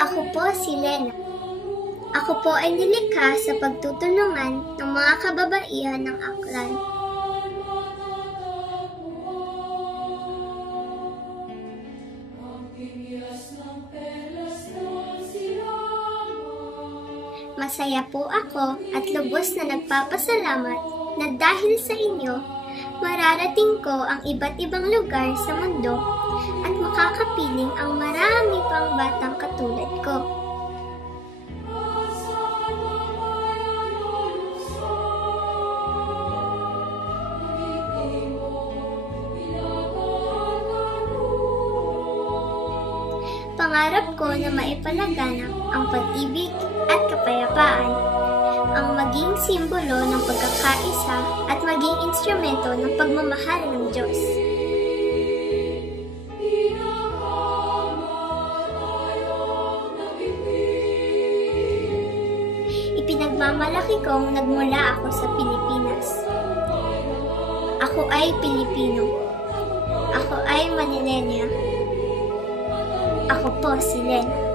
Ako po si Lena. Ako po ay nilikha sa pagtutulungan ng mga kababaihan ng Aklan. Masaya po ako at lubos na nagpapasalamat na dahil sa inyo, mararating ko ang iba't ibang lugar sa mundo at makakapiling ang marami pang batang katulad ko. Pangarap ko na maipalaganap ang pag-ibig at kapayapaan, ang maging simbolo ng pagkakaisa at maging instrumento ng pagmamahal ng Diyos. Ipinagmamalaki kong nagmula ako sa Pilipinas. Ako ay Pilipino. Ako ay Manilenya. Ako po si Lena.